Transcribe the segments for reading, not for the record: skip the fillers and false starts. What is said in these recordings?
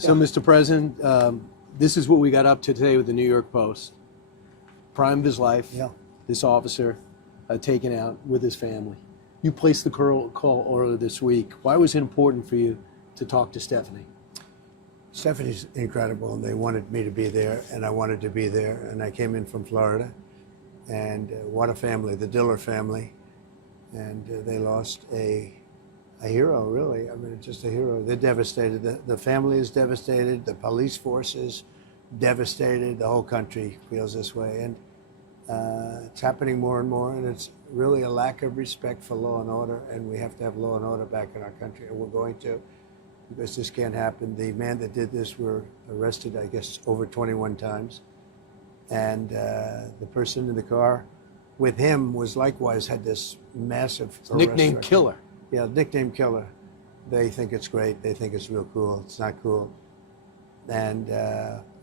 So, Mr. President, this is what we got up to today with the New York Post. Prime of his life, this officer taken out with his family. You placed the call earlier this week. Why was it important for you to talk to Stephanie? Stephanie's incredible, and they wanted me to be there, and I wanted to be there, and I came in from Florida, and what a family, the Diller family, and they lost a hero, really. I mean, just a hero. They're devastated. The family is devastated. The police force is devastated. The whole country feels this way, and it's happening more and more, and it's really a lack of respect for law and order, and we have to have law and order back in our country, and we're going to, because this can't happen. The man that did this were arrested, I guess, over 21 times, and the person in the car with him was likewise had this massive Nickname record. Killer. Yeah, nickname Killer. They think it's great. They think it's real cool. It's not cool. And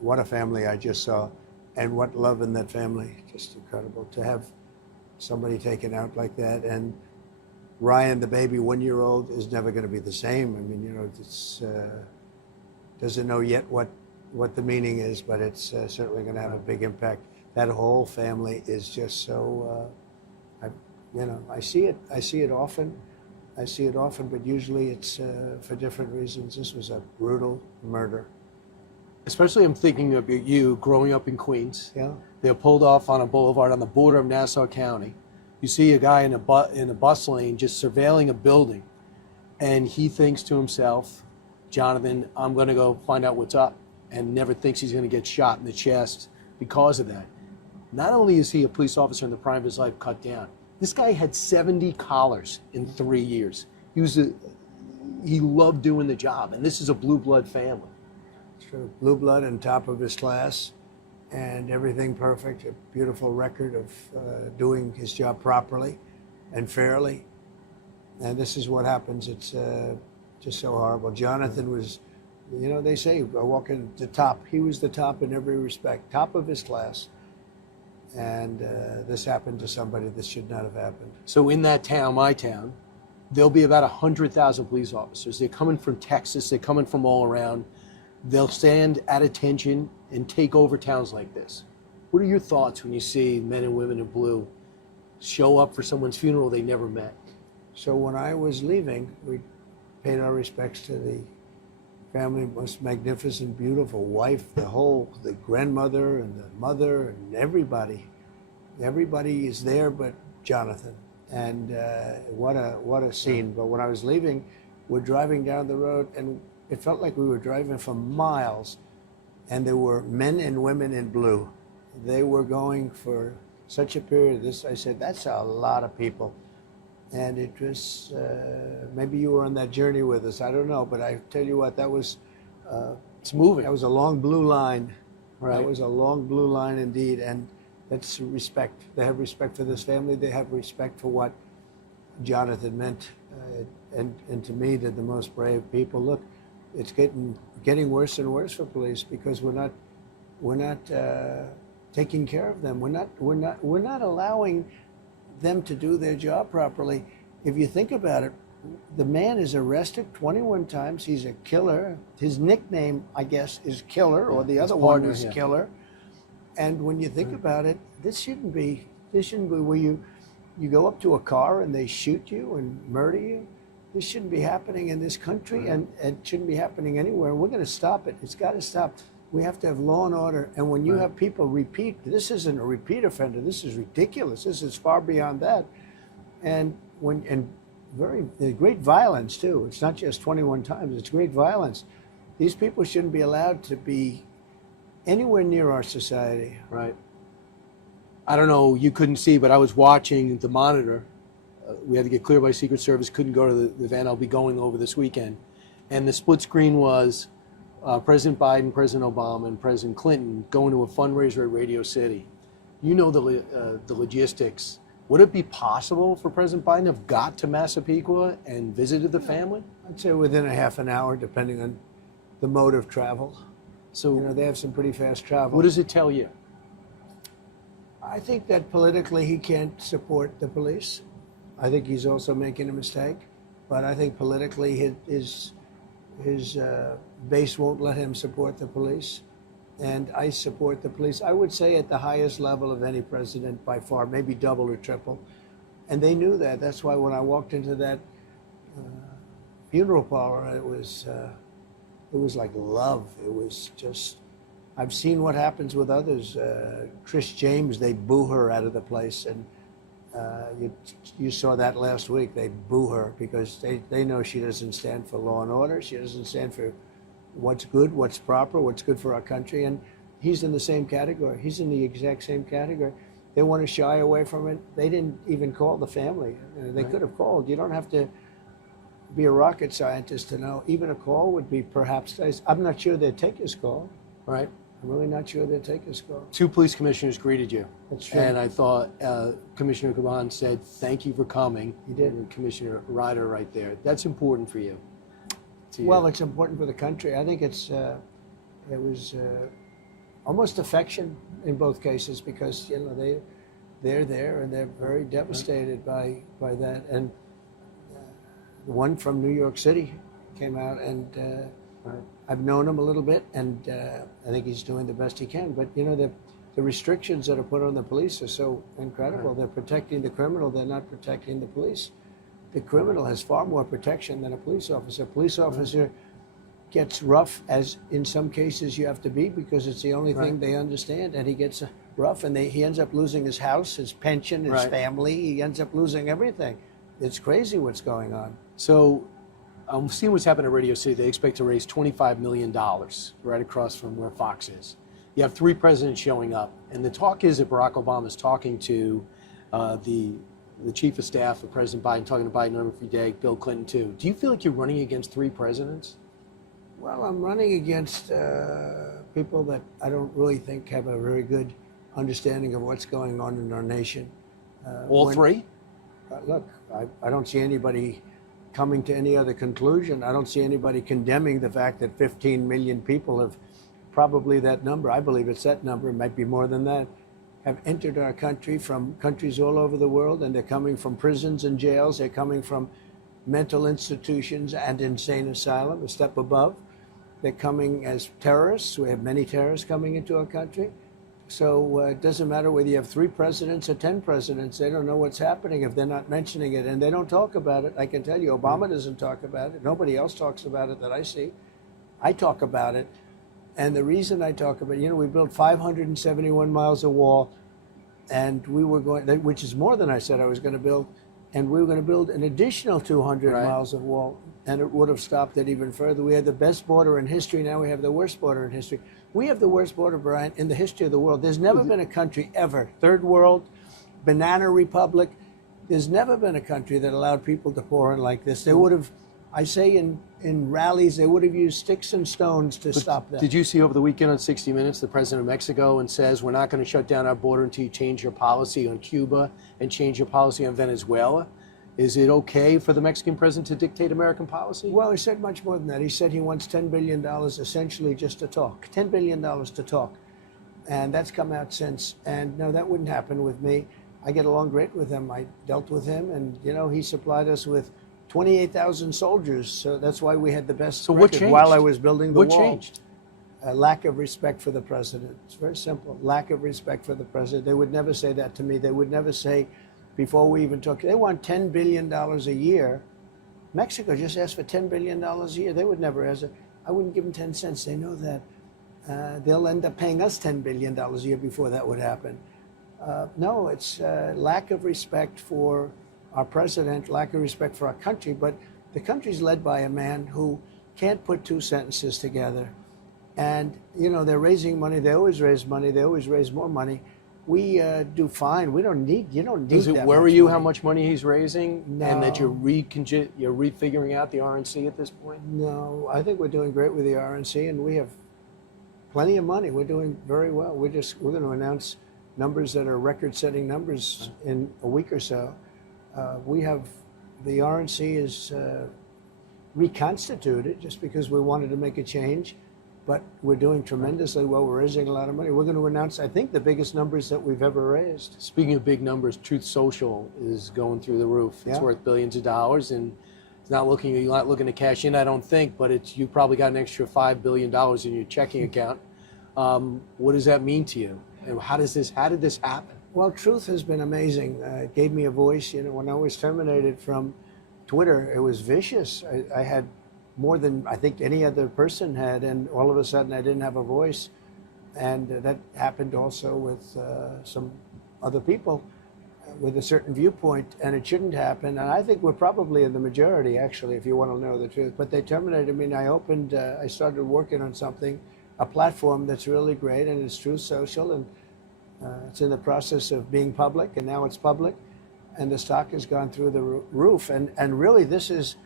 what a family I just saw. And what love in that family. Just incredible to have somebody taken out like that. And Ryan, the baby, 1-year-old, is never going to be the same. I mean, you know, it's doesn't know yet what the meaning is, but it's certainly going to have a big impact. That whole family is just so, I see it often. But usually it's for different reasons. This was a brutal murder. Especially I'm thinking of you growing up in Queens. Yeah. They're pulled off on a boulevard on the border of Nassau County. You see a guy in a bus lane just surveilling a building, and he thinks to himself, Jonathan, I'm going to go find out what's up, and never thinks he's going to get shot in the chest because of that. Not only is he a police officer in the prime of his life cut down, this guy had 70 collars in 3 years. He loved doing the job, and this is a blue blood family. True. Blue blood and top of his class, and everything perfect. A beautiful record of doing his job properly and fairly. And this is what happens. It's just so horrible. Jonathan was, you know, they say, walking the top. He was the top in every respect, top of his class. And this happened to somebody that should not have happened. So in that town, my town, there'll be about 100,000 police officers. They're coming from Texas. They're coming from all around. They'll stand at attention and take over towns like this. What are your thoughts when you see men and women in blue show up for someone's funeral they never met? So when I was leaving, we paid our respects to the family, most magnificent, beautiful wife, the grandmother and the mother and everybody. Everybody is there but Jonathan. And what a scene. But when I was leaving, we're driving down the road, and it felt like we were driving for miles, and there were men and women in blue. They were going for such a period of this. I said, that's a lot of people. And it was, maybe you were on that journey with us, I don't know, but I tell you what, that was, it's moving. That was a long blue line. Right. That was a long blue line indeed, and that's respect. They have respect for this family. They have respect for what Jonathan meant, and to me, they're the most brave people. Look, it's getting worse and worse for police because we're not taking care of them. We're not allowing them to do their job properly. If you think about it, the man is arrested 21 times. He's a killer. His nickname, I guess, is Killer, or the other one is Killer. And when you think about it, this shouldn't be where you go up to a car and they shoot you and murder you. This shouldn't be happening in this country, and it shouldn't be happening anywhere. We're going to stop it. It's got to stop. We have to have law and order. And when you have people repeat, this isn't a repeat offender. This is ridiculous. This is far beyond that. And there's great violence too. It's not just 21 times. It's great violence. These people shouldn't be allowed to be anywhere near our society. Right. I don't know, you couldn't see, but I was watching the monitor. We had to get cleared by Secret Service, couldn't go to the event I'll be going over this weekend. And the split screen was President Biden, President Obama, and President Clinton going to a fundraiser at Radio City. You know the logistics. Would it be possible for President Biden to have got to Massapequa and visited the family? I'd say within a half an hour, depending on the mode of travel. So, you know, they have some pretty fast travel. What does it tell you? I think that politically he can't support the police. I think he's also making a mistake. But I think politically his His base won't let him support the police, and I support the police. I would say at the highest level of any president by far, maybe double or triple. And they knew that. That's why when I walked into that funeral parlor, it was like love. It was just. I've seen what happens with others. Chris James, they boo her out of the place, and you saw that last week. They boo her because they know she doesn't stand for law and order. She doesn't stand for what's good, what's proper, what's good for our country. And he's in the same category. He's in the exact same category. They want to shy away from it. They didn't even call the family. They could have called. You don't have to be a rocket scientist to know. Even a call would be perhaps. I'm not sure they'd take his call. Right. I'm really not sure they'd take his call. 2 police commissioners greeted you. That's true. And I thought Commissioner Caban said, "Thank you for coming." He did. And Commissioner Ryder right there. That's important for you. Well, it's important for the country. I think it was almost affection in both cases because they're there and they're very devastated by that. And one from New York City came out, and I've known him a little bit, and I think he's doing the best he can. But the restrictions that are put on the police are so incredible. They're protecting the criminal. They're not protecting the police. The criminal has far more protection than a police officer. A police officer gets rough, as in some cases you have to be, because it's the only thing they understand, and he gets rough, and he ends up losing his house, his pension, his family. He ends up losing everything. It's crazy what's going on. So I'm seeing what's happening at Radio City. They expect to raise $25 million right across from where Fox is. You have 3 presidents showing up, and the talk is that Barack Obama is talking to the chief of staff of President Biden, talking to Biden every day, Bill Clinton too. Do you feel like you're running against 3 presidents? Well, I'm running against people that I don't really think have a very good understanding of what's going on in our nation. All 3? Look, I don't see anybody coming to any other conclusion. I don't see anybody condemning the fact that 15 million people have, probably that number, I believe it's that number, it might be more than that, have entered our country from countries all over the world, and they're coming from prisons and jails. They're coming from mental institutions and insane asylum, a step above. They're coming as terrorists. We have many terrorists coming into our country. So it doesn't matter whether you have 3 presidents or 10 presidents. They don't know what's happening if they're not mentioning it, and they don't talk about it. I can tell you, Obama doesn't talk about it. Nobody else talks about it that I see. I talk about it. And the reason I talk about it, we built 571 miles of wall, and we were going, which is more than I said I was going to build, and we were going to build an additional 200 miles of wall, and it would have stopped it even further. We had the best border in history. Now we have the worst border in history. We have the worst border, Brian, in the history of the world. There's never been a country ever, third world, banana republic. There's never been a country that allowed people to pour in like this. They would have, I say in rallies, they would have used sticks and stones to stop that. Did you see over the weekend on 60 Minutes, the president of Mexico and says, we're not going to shut down our border until you change your policy on Cuba and change your policy on Venezuela? Is it okay for the Mexican president to dictate American policy? Well, he said much more than that. He said he wants $10 billion essentially just to talk. $10 billion to talk. And that's come out since. And no, that wouldn't happen with me. I get along great with him. I dealt with him, and he supplied us with 28,000 soldiers. So that's why we had the best what record changed? while I was building the wall. What changed? A lack of respect for the president. It's very simple. Lack of respect for the president. They would never say that to me. They would never say, before we even talk, they want $10 billion a year. Mexico just asked for $10 billion a year. They would never ask it. I wouldn't give them 10 cents. They know that. They'll end up paying us $10 billion a year before that would happen. No, it's lack of respect for our president, lack of respect for our country. But the country's led by a man who can't put 2 sentences together. And, they're raising money. They always raise money. They always raise more money. We do fine. You don't need Does it that worry much you money. how much money he's raising? No. And that you're refiguring out the RNC at this point? No, I think we're doing great with the RNC, and we have plenty of money. We're doing very well. We're going to announce numbers that are record-setting numbers in a week or so. The RNC is reconstituted just because we wanted to make a change. But we're doing tremendously well. We're raising a lot of money. We're going to announce, I think, the biggest numbers that we've ever raised. Speaking of big numbers, Truth Social is going through the roof. It's worth billions of dollars, and It's not looking, you're not looking to cash in, I don't think, but it's, you probably got an extra $5 billion in your checking account. What does that mean to you? And how did this happen? Well, Truth has been amazing. It gave me a voice. You know, when I was terminated from Twitter, it was vicious. I had more than I think any other person had, and all of a sudden I didn't have a voice. And that happened also with some other people with a certain viewpoint, and it shouldn't happen. And I think we're probably in the majority, actually, if you want to know the truth. But they terminated me, and I started working on something, a platform that's really great, and it's Truth Social, and it's in the process of being public, and now it's public, and the stock has gone through the roof. And really, this is,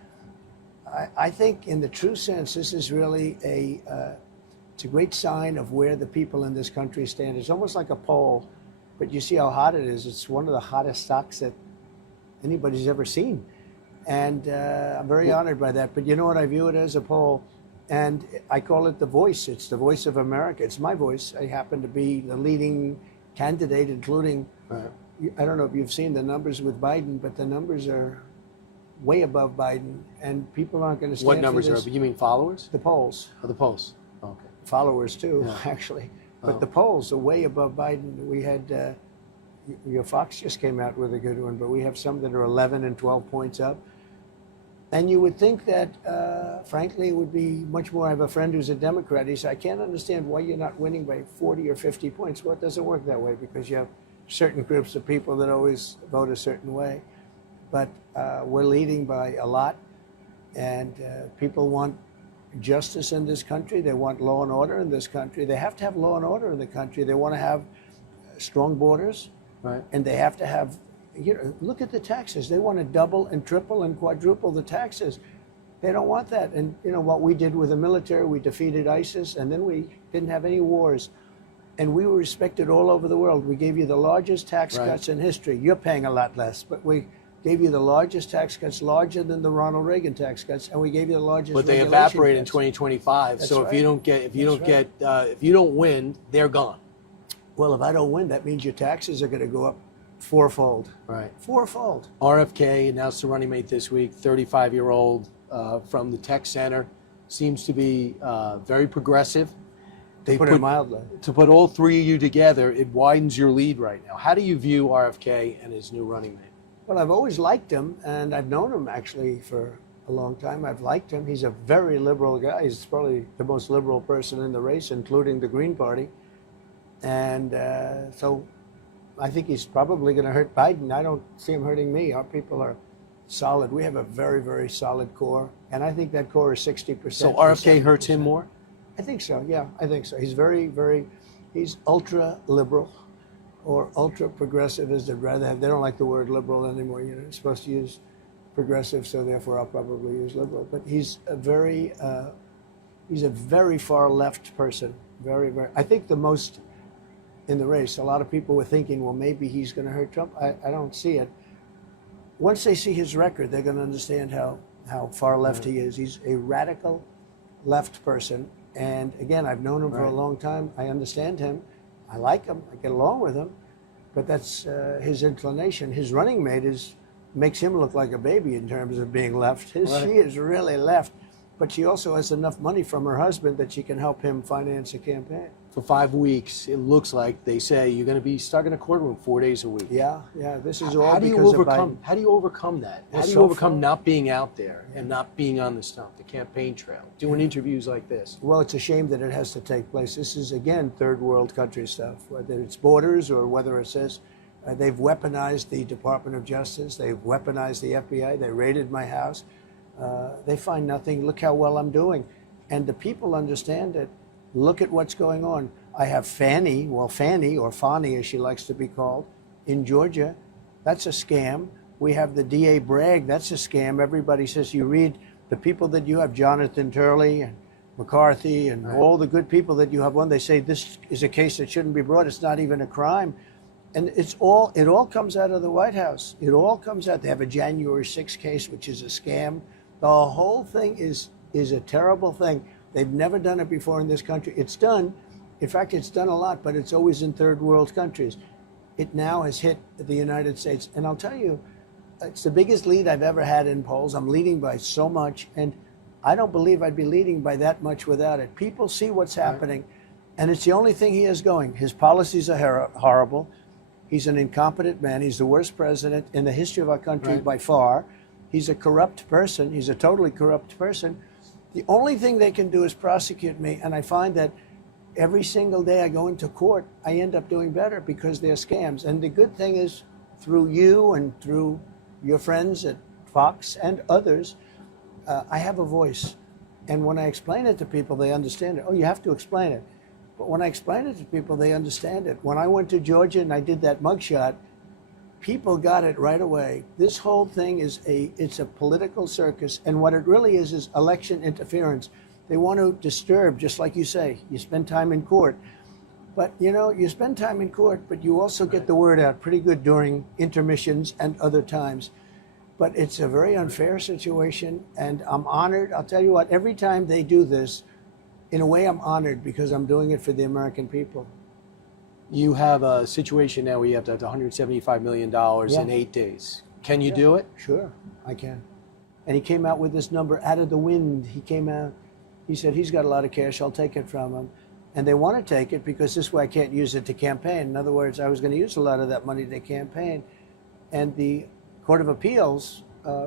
I think, in the true sense, this is really it's a great sign of where the people in this country stand. It's almost like a poll. But you see how hot it is. It's one of the hottest stocks that anybody's ever seen. And I'm very honored by that. But you know what? I view it as a poll. And I call it the voice. It's the voice of America. It's my voice. I happen to be the leading candidate, including, I don't know if you've seen the numbers with Biden, but the numbers are way above Biden. And people aren't going to stand What numbers for this. are, you mean followers? The polls. Oh, the polls. Okay. Followers, too, Yeah. actually. But Oh. the polls are way above Biden. We had, your Fox just came out with a good one, but we have some that are 11 and 12 points up. And you would think that, frankly, it would be much more. I have a friend who's a Democrat. He said, I can't understand why you're not winning by 40 or 50 points. Well, it doesn't work that way because you have certain groups of people that always vote a certain way. But we're leading by a lot, and people want justice in this country. They want law and order in this country. They have to have law and order in the country. They want to have strong borders, Right. and they have to have, you know, look at the taxes. They want to double and triple and quadruple the taxes. They don't want that. And you know what we did with the military, we defeated ISIS, and then we didn't have any wars. And we were respected all over the world. We gave you the largest tax Right. cuts in history. You're paying a lot less, but we gave you the largest tax cuts, larger than the Ronald Reagan tax cuts, and we gave you the largest. But they regulation evaporate in cuts. 2025. That's So if you right. don't get, That's if you don't win, they're gone. Well, if I don't win, that means your taxes are going to go up fourfold. Right. Fourfold. RFK announced a running mate this week, 35-year-old from the tech center, seems to be very progressive. They Put it mildly. to put all three of you together, it widens your lead right now. How do you view RFK and his new running mate? Well, I've always liked him, and I've known him actually for a long time. I've liked him. He's a very liberal guy. He's probably the most liberal person in the race, including the Green Party. And so I think he's probably going to hurt Biden. I don't see him hurting me. Our people are solid. We have a very, very solid core, and I think that core is 60%. So RFK hurts him more? I think so, yeah, I think so. He's he's ultra liberal or ultra progressive, as they'd rather have. They don't like the word liberal anymore. You know, you're supposed to use progressive, so therefore I'll probably use liberal. But he's a very far left person. Very, very. I think the most in the race. A lot of people were thinking, well, maybe he's going to hurt Trump. I don't see it. Once they see his record, they're going to understand how far left he is. He's a radical left person. And again, I've known him for a long time. I understand him. I like him. I get along with him. But that's his inclination. His running mate makes him look like a baby in terms of being left. She is really left. But she also has enough money from her husband that she can help him finance a campaign. For 5 weeks, it looks like they say you're going to be stuck in a courtroom 4 days a week. Yeah. This is all How do you because overcome? of Biden. How do you overcome that? How It's do you so overcome fun. not being out there and not being on the stump, the campaign trail, doing interviews like this? Well, it's a shame that it has to take place. This is, again, third world country stuff, whether it's borders or whether it says they've weaponized the Department of Justice, they've weaponized the FBI, they raided my house. They find nothing. Look how well I'm doing. And the people understand it. Look at what's going on. I have Fannie, or Fani as she likes to be called, in Georgia. That's a scam. We have the DA Bragg. That's a scam. Everybody says, you read the people that you have, Jonathan Turley and McCarthy and all the good people that you have on, they say this is a case that shouldn't be brought. It's not even a crime. And it all comes out of the White House. It all comes out. They have a January 6th case, which is a scam. The whole thing is a terrible thing. They've never done it before in this country. It's done. In fact, it's done a lot, but it's always in third world countries. It now has hit the United States. And I'll tell you, It's the biggest lead I've ever had in polls. I'm leading by so much, and I don't believe I'd be leading by that much without it. People see what's happening, and it's the only thing he has going. His policies are horrible. He's an incompetent man. He's the worst president in the history of our country by far. He's a corrupt person. He's a totally corrupt person. The only thing they can do is prosecute me, and I find that every single day I go into court, I end up doing better because they're scams. And the good thing is, through you and through your friends at Fox and others, I have a voice. And when I explain it to people, they understand it. Oh, you have to explain it. But when I explain it to people, they understand it. When I went to Georgia and I did that mugshot, people got it right away. This whole thing it's a political circus. And what it really is election interference. They want to disturb, just like you say, you spend time in court. But, you spend time in court, but you also get the word out pretty good during intermissions and other times. But it's a very unfair situation, and I'm honored. I'll tell you what, every time they do this, in a way I'm honored because I'm doing it for the American people. You have a situation now where you have to have $175 million in 8 days. Can you do it? Sure, I can. And he came out with this number out of the wind. He came out, he said, he's got a lot of cash, I'll take it from him. And they want to take it because this way I can't use it to campaign. In other words, I was going to use a lot of that money to campaign. And the Court of Appeals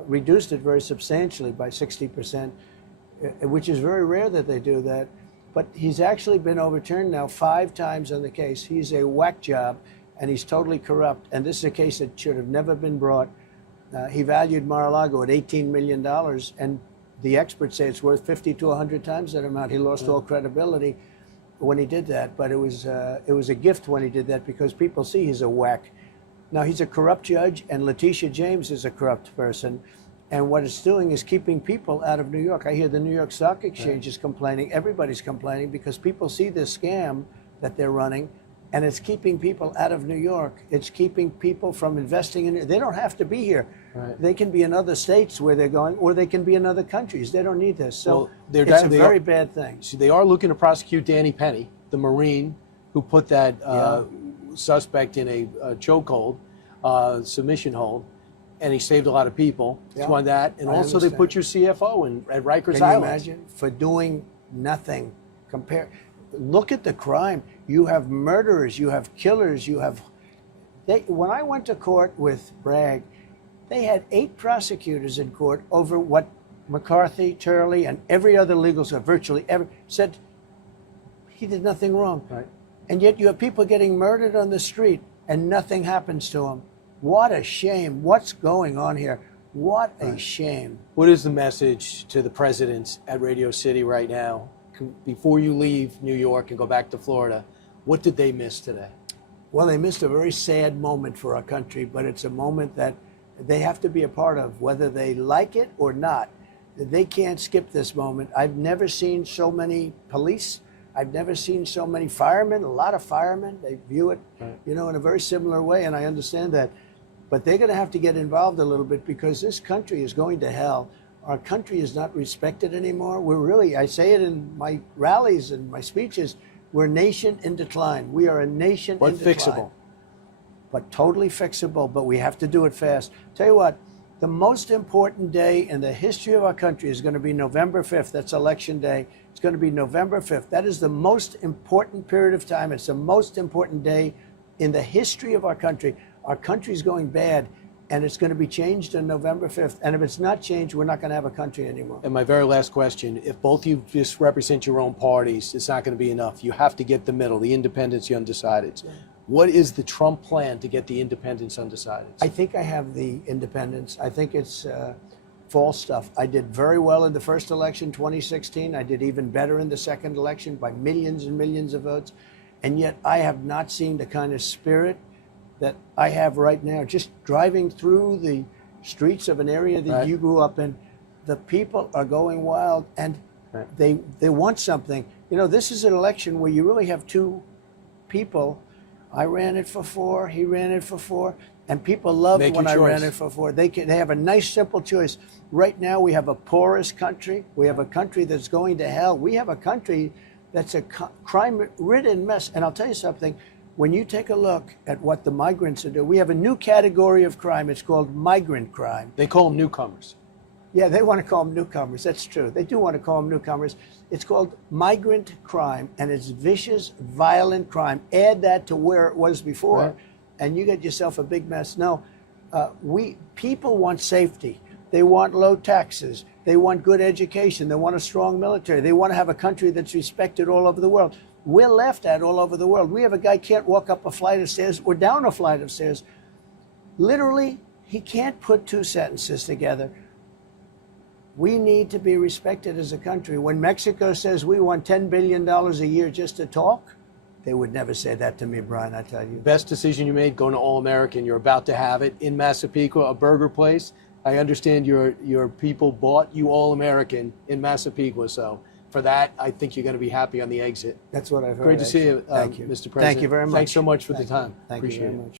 reduced it very substantially by 60%, which is very rare that they do that. But he's actually been overturned now 5 times on the case. He's a whack job, and he's totally corrupt. And this is a case that should have never been brought. He valued Mar-a-Lago at $18 million, and the experts say it's worth 50 to 100 times that amount. He lost all credibility when he did that, but it was a gift when he did that because people see he's a whack. Now, he's a corrupt judge, and Letitia James is a corrupt person, and what it's doing is keeping people out of New York. I hear the New York Stock Exchange is complaining. Everybody's complaining because people see this scam that they're running, and it's keeping people out of New York. It's keeping people from investing in it. They don't have to be here. They can be in other states where they're going, or they can be in other countries. They don't need this. So it's a very bad thing. See, they are looking to prosecute Danny Penny, the Marine who put that suspect in a chokehold, submission hold, and he saved a lot of people. It's one that, and also they put your CFO at Rikers Island. Can you imagine? For doing nothing. Look at the crime. You have murderers, you have killers, you have... When I went to court with Bragg, they had 8 prosecutors in court over what McCarthy, Turley, and every other legal scholar, virtually every, said he did nothing wrong. And yet you have people getting murdered on the street and nothing happens to them. What a shame. What's going on here? What a shame. What is the message to the presidents at Radio City right now? Before you leave New York and go back to Florida, what did they miss today? Well, they missed a very sad moment for our country, but it's a moment that they have to be a part of, whether they like it or not. They can't skip this moment. I've never seen so many police. I've never seen so many firemen, a lot of firemen. They view it, in a very similar way, and I understand that. But they're going to have to get involved a little bit because this country is going to hell. Our country is not respected anymore. We're really, I say it in my rallies and my speeches, we're a nation in decline. We are a nation in decline. But fixable. But totally fixable, but we have to do it fast. Tell you what, the most important day in the history of our country is going to be November 5th. That's Election Day. It's going to be November 5th. That is the most important period of time. It's the most important day in the history of our country. Our country's going bad, and it's going to be changed on November 5th. And if it's not changed, we're not going to have a country anymore. And my very last question, if both of you just represent your own parties, it's not going to be enough. You have to get the middle, the independents, the undecideds. What is the Trump plan to get the independents, undecideds? I think I have the independents. I think it's false stuff. I did very well in the first election, 2016. I did even better in the second election by millions and millions of votes. And yet I have not seen the kind of spirit that I have right now. Just driving through the streets of an area that you grew up in, the people are going wild, and they want something. This is an election where you really have 2 people. I ran it for 4, he ran it for 4, and people loved when I ran it for 4. They have a nice, simple choice. Right now, we have a porous country. We have a country that's going to hell. We have a country that's a crime-ridden mess. And I'll tell you something, when you take a look at what the migrants are doing, we have a new category of crime. It's called migrant crime. They call them newcomers. Yeah, they want to call them newcomers. That's true. They do want to call them newcomers. It's called migrant crime, and it's vicious, violent crime. Add that to where it was before, Right. and you get yourself a big mess. No, people want safety. They want low taxes. They want good education. They want a strong military. They want to have a country that's respected all over the world. We're laughed at all over the world. We have a guy can't walk up a flight of stairs or down a flight of stairs. Literally, he can't put two sentences together. We need to be respected as a country. When Mexico says we want $10 billion a year just to talk, they would never say that to me, Brian, I tell you. Best decision you made going to All American. You're about to have it in Massapequa, a burger place. I understand your people bought you All American in Massapequa, so for that, I think you're going to be happy on the exit. That's what I've heard. Great to see you, Thank you. Mr. President. Thank you very much. Thanks so much for the Thank you. time. Thank Appreciate you very it. much.